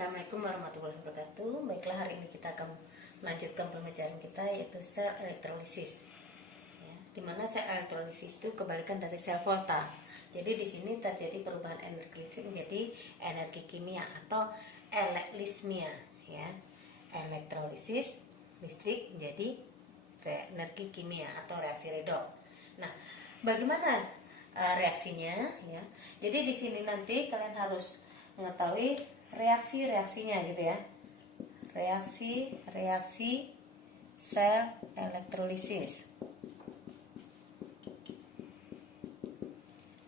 Assalamualaikum warahmatullahi wabarakatuh. Baiklah, hari ini kita akan melanjutkan pembelajaran kita, yaitu sel elektrolisis. Ya, dimana sel elektrolisis itu kebalikan dari sel volta. Jadi di sini terjadi perubahan energi listrik menjadi energi kimia atau elektrismia. Ya, elektrolisis listrik menjadi energi kimia atau reaksi redoks. Nah, bagaimana reaksinya? Ya, jadi di sini nanti kalian harus mengetahui reaksi-reaksinya gitu ya. Reaksi sel elektrolisis.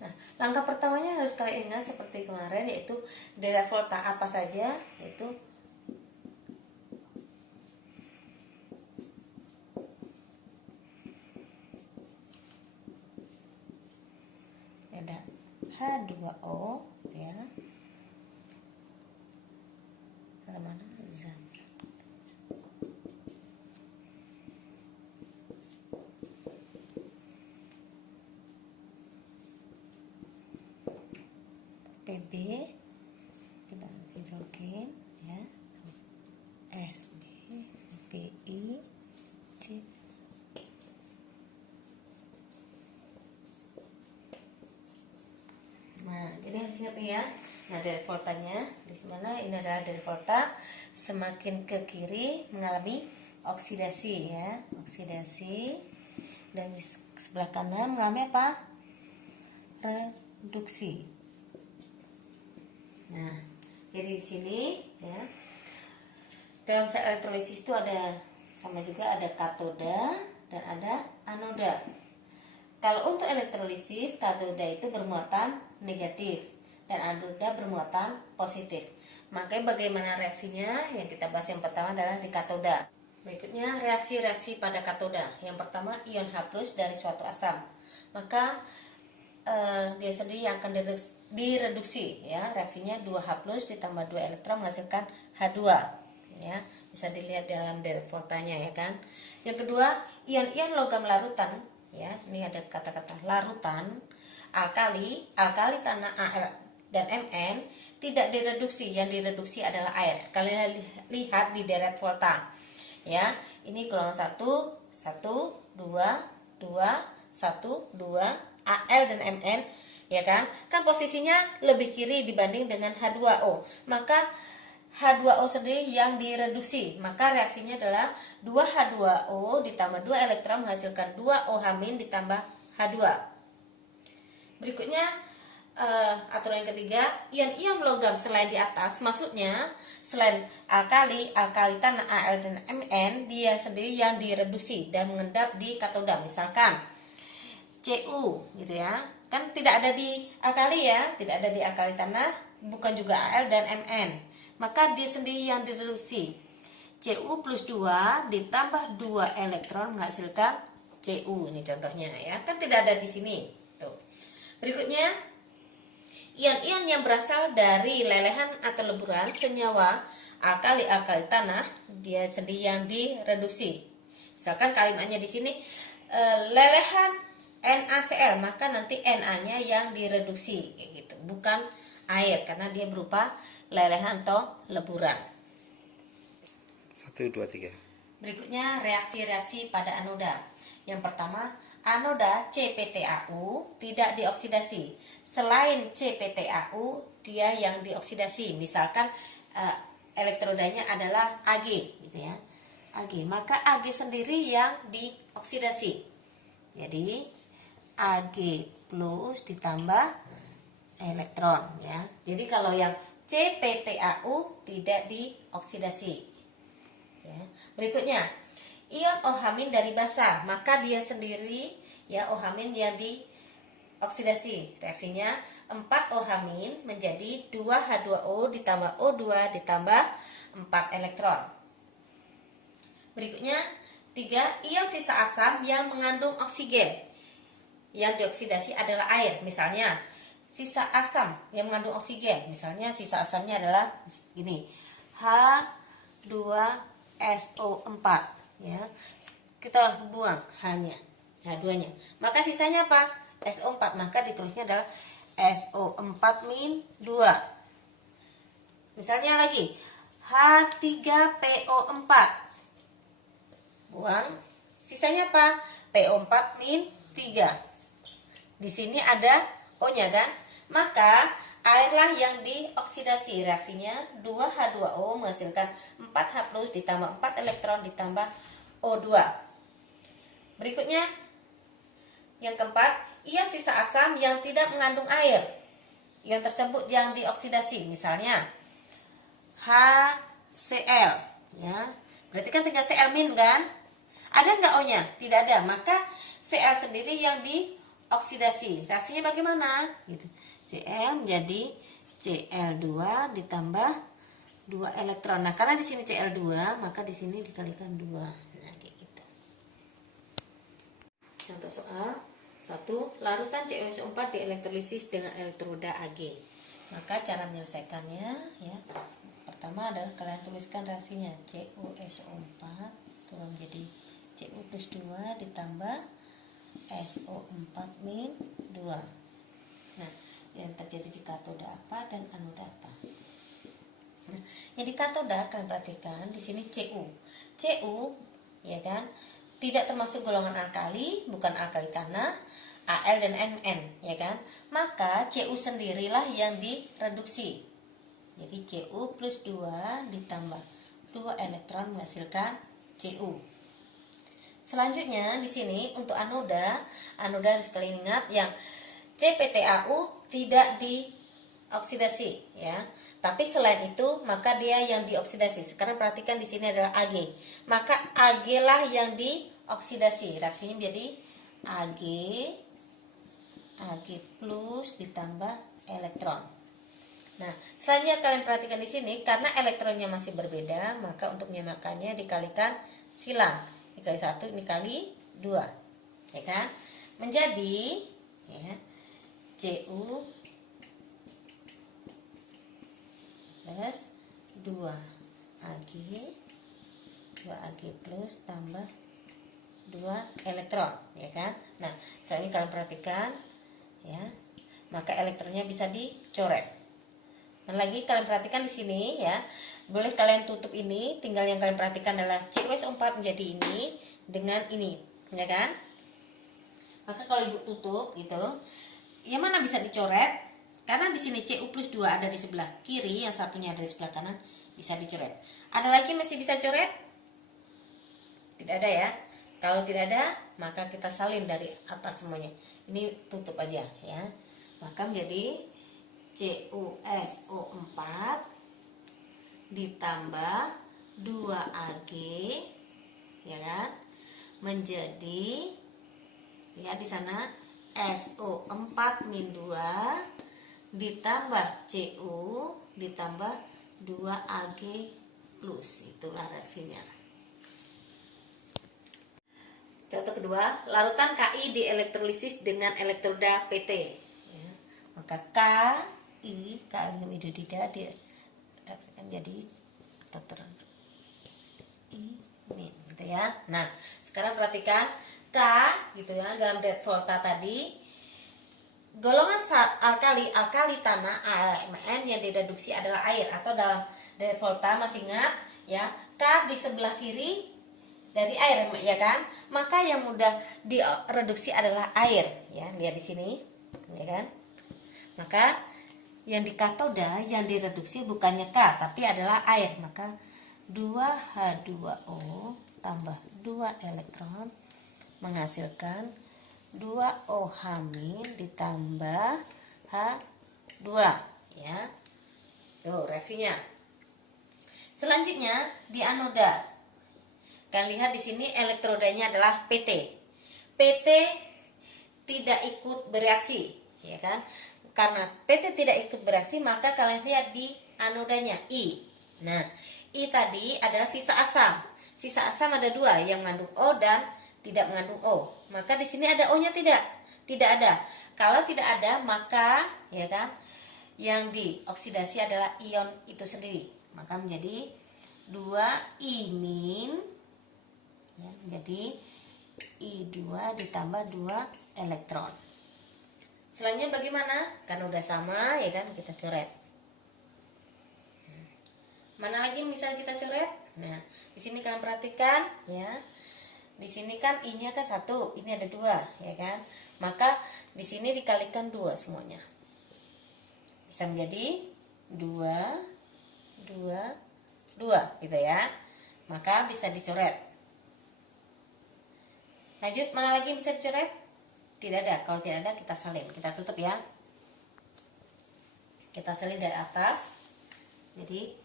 Nah, langkah pertamanya harus kalian ingat seperti kemarin, yaitu derajat volta apa saja, yaitu ada H2O ya. Mana Pb dibantu hidrogen ya, Sb Pi C. Nah, jadi harus ingat ya. Nah, dari voltanya di mana ini adalah dari volta, semakin ke kiri mengalami oksidasi ya, oksidasi, dan di sebelah kanan mengalami apa? Reduksi. Nah, jadi di sini ya, dalam sel elektrolisis itu ada sama juga ada katoda dan ada anoda. Kalau untuk elektrolisis, katoda itu bermuatan negatif dan anoda bermuatan positif. Makanya bagaimana reaksinya? Yang kita bahas yang pertama adalah di katoda. Berikutnya reaksi-reaksi pada katoda. Yang pertama, ion H+ dari suatu asam. Maka dia sendiri yang akan direduksi ya. Reaksinya 2H+ ditambah 2 elektron menghasilkan H2 ya. Bisa dilihat dalam derajat voltanya ya kan. Yang kedua, ion-ion logam larutan ya. Ini ada kata-kata larutan, alkali tanah Al dan Mn tidak direduksi, yang direduksi adalah air. Kalian lihat di derajat volta ya. Ini golongan 1, 2, 2, 1, 2, Al dan Mn ya kan. Kan posisinya lebih kiri dibanding dengan H2O. Maka H2O sendiri yang direduksi. Maka reaksinya adalah 2H2O ditambah 2 elektron menghasilkan 2OH- ditambah H2. Berikutnya aturan yang ketiga, ion-ion logam selain di atas, maksudnya selain alkali tanah Al dan Mn, dia sendiri yang direduksi dan mengendap di katoda. Misalkan Cu gitu ya, kan tidak ada di alkali ya, tidak ada di alkali tanah, bukan juga Al dan Mn, maka dia sendiri yang direduksi. Cu+2 ditambah 2 elektron menghasilkan Cu. Ini contohnya ya, kan tidak ada di sini. Tuh. Berikutnya, ion-ion yang berasal dari lelehan atau leburan senyawa alkali tanah, dia sendiri yang direduksi. Misalkan kalimatnya di sini lelehan NaCl, maka nanti Na-nya yang direduksi kayak gitu, bukan air karena dia berupa lelehan atau leburan. 1, 2, 3. Berikutnya reaksi-reaksi pada anoda. Yang pertama, anoda CpTaU tidak dioksidasi. Selain CpTaU, dia yang dioksidasi. Misalkan elektrodanya adalah Ag gitu ya. Ag, maka Ag sendiri yang dioksidasi. Jadi Ag+ ditambah elektron ya. Jadi kalau yang CpTaU tidak dioksidasi ya. Berikutnya, ion OH- dari basa, maka dia sendiri ya OH- yang dioksidasi. Reaksinya 4OH- menjadi 2H2O ditambah O2 ditambah 4 elektron. Berikutnya 3, ion sisa asam yang mengandung oksigen. Yang dioksidasi adalah air. Misalnya sisa asam yang mengandung oksigen, misalnya sisa asamnya adalah gini, H2SO4 ya. Kita buang hanya H2-nya. Maka sisanya apa? SO4. Maka ditulisnya adalah SO4-2. Misalnya lagi H3PO4. Buang. Sisanya apa? PO4 min 3. Di sini ada O-nya kan? Maka airlah yang dioksidasi. Reaksinya 2H2O menghasilkan 4H+ ditambah 4 elektron ditambah O2. Berikutnya yang keempat, ion sisa asam yang tidak mengandung air. Ion tersebut yang dioksidasi, misalnya HCl, ya. Berarti kan tinggal Cl- kan? Ada nggak O-nya? Tidak ada. Maka Cl sendiri yang dioksidasi. Reaksinya bagaimana? Gitu. Cl menjadi Cl2 ditambah 2 elektron. Nah, karena di sini Cl2, maka di sini dikalikan 2. Nah, kayak gitu. Contoh soal 1. Larutan CuSO4 dielektrolisis dengan elektroda Ag. Maka cara menyelesaikannya, ya. Pertama adalah kalian tuliskan reaksinya. CuSO4 turun menjadi Cu+2 ditambah SO4 min 2. Nah, yang terjadi di katoda apa dan anoda apa? Nah, yang di katoda kalian perhatikan di sini Cu. Cu, ya kan, tidak termasuk golongan alkali, bukan alkali tanah, Al dan Mn, ya kan? Maka Cu sendirilah yang direduksi. Jadi Cu+2 ditambah 2 elektron menghasilkan Cu. Selanjutnya di sini untuk anoda harus kalian ingat yang CpTaU tidak dioksidasi, ya. Tapi selain itu maka dia yang dioksidasi. Sekarang perhatikan di sini adalah Ag. Maka Ag lah yang dioksidasi. Reaksinya menjadi Ag plus ditambah elektron. Nah, selanjutnya kalian perhatikan di sini karena elektronnya masih berbeda, maka untuk menyamakannya dikalikan silang. Dikali 1, dikali 2. Ya kan? Menjadi, ya, Cu plus 2 Ag plus tambah 2 elektron, ya kan? Nah, selanjutnya kalian perhatikan, ya, maka elektronnya bisa dicoret. Dan lagi kalian perhatikan di sini, ya, boleh kalian tutup ini. Tinggal yang kalian perhatikan adalah CuSO4 menjadi ini dengan ini, ya kan? Maka kalau ibu tutup gitu, yang mana bisa dicoret? Karena di sini Cu+2 ada di sebelah kiri, yang satunya ada di sebelah kanan, bisa dicoret. Ada lagi masih bisa coret? Tidak ada, ya. Kalau tidak ada, maka kita salin dari atas semuanya. Ini tutup aja, ya. Maka menjadi CuSO4 ditambah 2 Ag, ya kan, menjadi, ya, di sana SO4 min 2 ditambah Cu ditambah 2 Ag plus. Itulah reaksinya. Contoh kedua, larutan Ki dielektrolisis dengan elektroda Pt. Ya. Maka Ki kalium hidrotida direaksikan menjadi min, gitu ya. Nah, sekarang perhatikan K, gitu ya, dalam deret volta tadi golongan alkali tanah Mn yang direduksi adalah air, atau dalam deret volta masih ingat, ya, K di sebelah kiri dari air, ya kan? Maka yang mudah direduksi adalah air, ya. Lihat di sini, ya kan? Maka yang di katoda yang direduksi bukannya K tapi adalah air. Maka 2H2O tambah 2 elektron menghasilkan 2OH- ditambah H2, ya. Tuh reaksinya. Selanjutnya di anoda. Kalian lihat di sini elektrodanya adalah PT. PT tidak ikut bereaksi, ya kan? Karena PT tidak ikut bereaksi, maka kalian lihat di anodanya I. Nah, I tadi adalah sisa asam. Sisa asam ada 2, yang mengandung O dan tidak mengandung O. Maka di sini ada O-nya tidak? Tidak ada. Kalau tidak ada, maka, ya kan, yang dioksidasi adalah ion itu sendiri. Maka menjadi 2I-, ya, menjadi I2 ditambah 2 elektron. Selanjutnya bagaimana? Kan udah sama, ya kan, kita coret. Mana lagi misalnya kita coret? Nah, di sini kalian perhatikan ya. Di sini kan I-nya kan 1, ini ada 2, ya kan? Maka di sini dikalikan 2 semuanya. Bisa menjadi 2 2 2 gitu ya. Maka bisa dicoret. Lanjut, mana lagi yang bisa dicoret? Tidak ada. Kalau tidak ada kita salin. Kita tutup ya. Kita salin dari atas. Jadi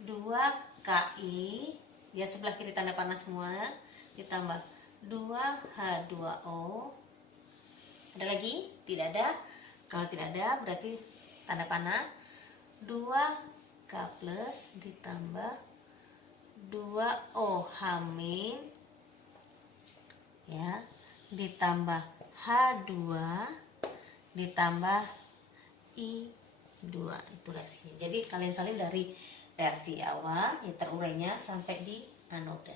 2KI, ya sebelah kiri tanda panah semua, ditambah 2H2O. Ada lagi? Tidak ada. Kalau tidak ada berarti tanda panah 2K plus ditambah 2OH min, ya, ditambah H2 ditambah I2. Itu reaksinya. Jadi kalian salin dari reaksi awal yang terurainya sampai di anoda.